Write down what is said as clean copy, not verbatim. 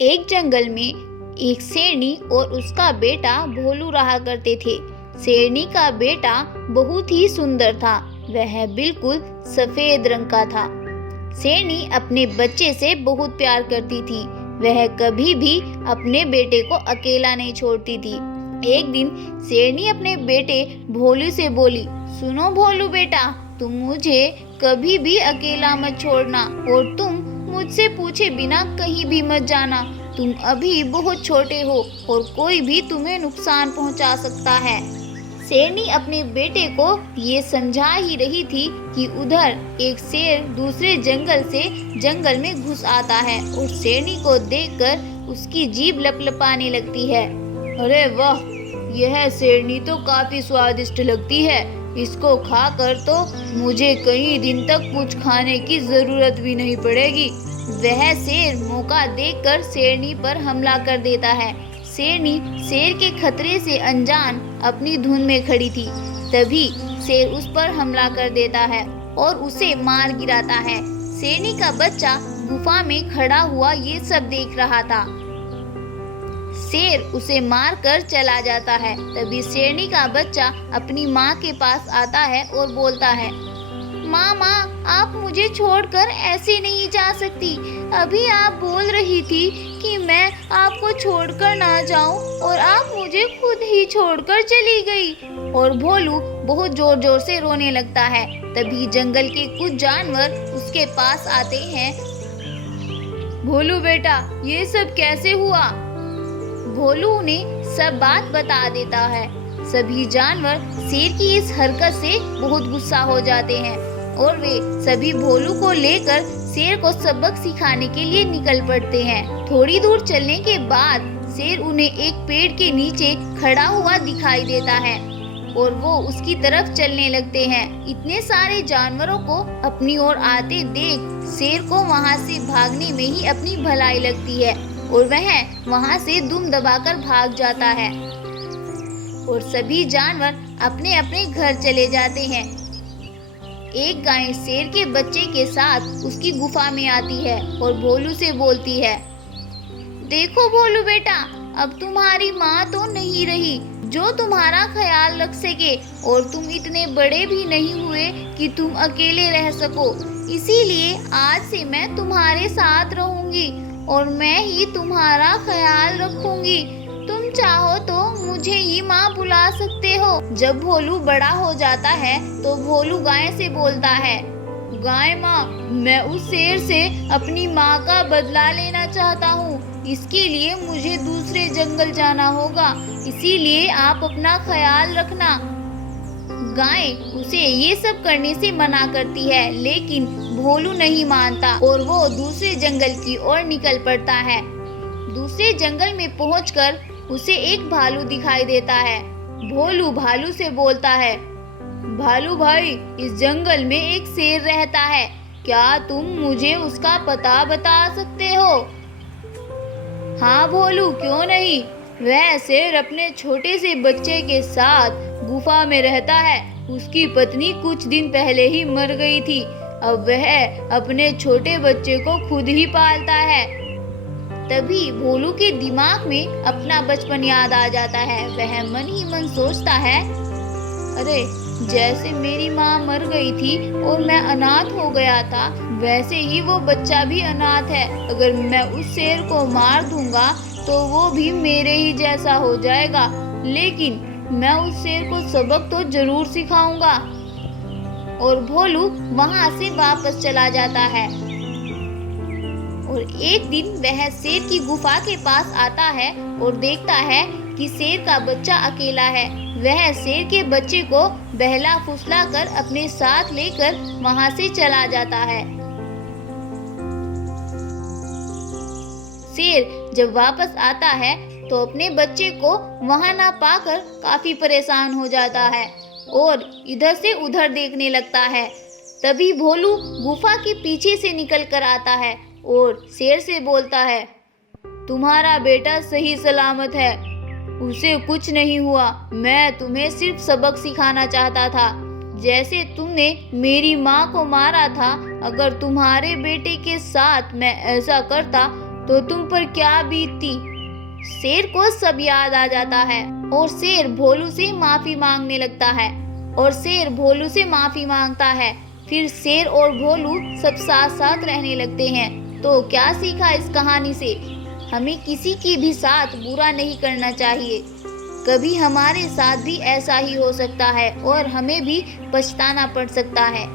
एक जंगल में एक शेरनी और उसका बेटा भोलू रहा करते थे। शेरनी का बेटा बहुत ही सुंदर था। वह बिल्कुल सफेद रंग का था। शेरनी अपने बच्चे से बहुत प्यार करती थी। वह कभी भी अपने बेटे को अकेला नहीं छोड़ती थी। एक दिन शेरनी अपने बेटे भोलू से बोली, सुनो भोलू बेटा, तुम मुझे कभी भी अकेला मत छोड़ना और तुम मुझसे पूछे बिना कहीं भी मत जाना। तुम अभी बहुत छोटे हो और कोई भी तुम्हें नुकसान पहुंचा सकता है। शेरनी अपने बेटे को ये समझा ही रही थी कि उधर एक शेर दूसरे जंगल से जंगल में घुस आता है और शेरनी को देखकर उसकी जीभ लपलपाने लगती है। अरे वाह, यह शेरनी तो काफी स्वादिष्ट लगती है। इसको खाकर तो मुझे कई दिन तक कुछ खाने की जरूरत भी नहीं पड़ेगी। वह शेर मौका देखकर शेरनी पर हमला कर देता है। शेरनी शेर के खतरे से अनजान अपनी धुन में खड़ी थी। तभी शेर उस पर हमला कर देता है और उसे मार गिराता है। शेरनी का बच्चा गुफा में खड़ा हुआ ये सब देख रहा था। शेर उसे मार कर चला जाता है। तभी शेरनी का बच्चा अपनी माँ के पास आता है और बोलता है, माँ माँ, आप मुझे छोड़कर ऐसे नहीं जा सकती। अभी आप बोल रही थी कि मैं आपको छोड़कर ना जाऊं और आप मुझे खुद ही छोड़कर चली गई। और भोलू बहुत जोर जोर से रोने लगता है। तभी जंगल के कुछ जानवर उसके पास आते हैं। भोलू बेटा, ये सब कैसे हुआ? भोलू उन्हें सब बात बता देता है। सभी जानवर शेर की इस हरकत से बहुत गुस्सा हो जाते हैं और वे सभी भोलू को लेकर शेर को सबक सिखाने के लिए निकल पड़ते हैं। थोड़ी दूर चलने के बाद शेर उन्हें एक पेड़ के नीचे खड़ा हुआ दिखाई देता है और वो उसकी तरफ चलने लगते हैं। इतने सारे जानवरों को अपनी ओर आते देख शेर को वहां से भागने में ही अपनी भलाई लगती है और वह वहां से दुम दबाकर भाग जाता है और सभी जानवर अपने अपने घर चले जाते हैं। एक गाय शेर के बच्चे के साथ उसकी गुफा में आती है और भोलू से बोलती है, देखो भोलू बेटा, अब तुम्हारी माँ तो नहीं रही जो तुम्हारा ख्याल रख सके और तुम इतने बड़े भी नहीं हुए कि तुम अकेले रह सको। इसीलिए आज से मैं तुम्हारे साथ रहूंगी और मैं ही तुम्हारा ख्याल रखूंगी। तुम चाहो तो मुझे ही माँ बुला सकते हो। जब भोलू बड़ा हो जाता है तो भोलू गाय से बोलता है, गाय माँ, मैं उस शेर से अपनी माँ का बदला लेना चाहता हूँ। इसके लिए मुझे दूसरे जंगल जाना होगा, इसीलिए आप अपना ख्याल रखना। गाय उसे ये सब करने से मना करती है, लेकिन भोलू नहीं मानता और वो दूसरे जंगल की ओर निकल पड़ता है। दूसरे जंगल में पहुंचकर उसे एक भालू दिखाई देता है। भोलू भालू से बोलता है, भालू भाई, इस जंगल में एक शेर रहता है, क्या तुम मुझे उसका पता बता सकते हो? हाँ भोलू, क्यों नहीं। वह शेर अपने छोटे से बच्चे के साथ गुफा में रहता है। उसकी पत्नी कुछ दिन पहले ही मर गई थी। अब वह अपने छोटे बच्चे को खुद ही पालता है। तभी भोलू के दिमाग में अपना बचपन याद आ जाता है। वह मन ही मन सोचता है, अरे जैसे मेरी माँ मर गई थी और मैं अनाथ हो गया था, वैसे ही वो बच्चा भी अनाथ है। अगर मैं उस शेर को मार दूंगा तो वो भी मेरे ही जैसा हो जाएगा, लेकिन मैं उस शेर को सबक तो जरूर सिखाऊंगा। और भोलू वहां से वापस चला जाता है और एक दिन वह शेर की गुफा के पास आता है और देखता है कि शेर का बच्चा अकेला है। वह शेर के बच्चे को बहला फुसला कर अपने साथ लेकर वहां से चला जाता है। शेर जब वापस आता है तो अपने बच्चे को वहां ना पाकर काफी परेशान हो जाता है और इधर से उधर देखने लगता है। तभी भोलू गुफा के पीछे से निकल कर आता है और शेर से बोलता है, तुम्हारा बेटा सही सलामत है, उसे कुछ नहीं हुआ। मैं तुम्हें सिर्फ सबक सिखाना चाहता था। जैसे तुमने मेरी माँ को मारा था, अगर तुम्हारे बेटे के साथ मैं ऐसा करता तो तुम पर क्या बीतती। शेर को सब याद आ जाता है और शेर भोलू से माफी मांगने लगता है और शेर भोलू से माफी मांगता है। फिर शेर और भोलू सब साथ साथ रहने लगते हैं। तो क्या सीखा इस कहानी से? हमें किसी की भी साथ बुरा नहीं करना चाहिए। कभी हमारे साथ भी ऐसा ही हो सकता है और हमें भी पछताना पड़ सकता है।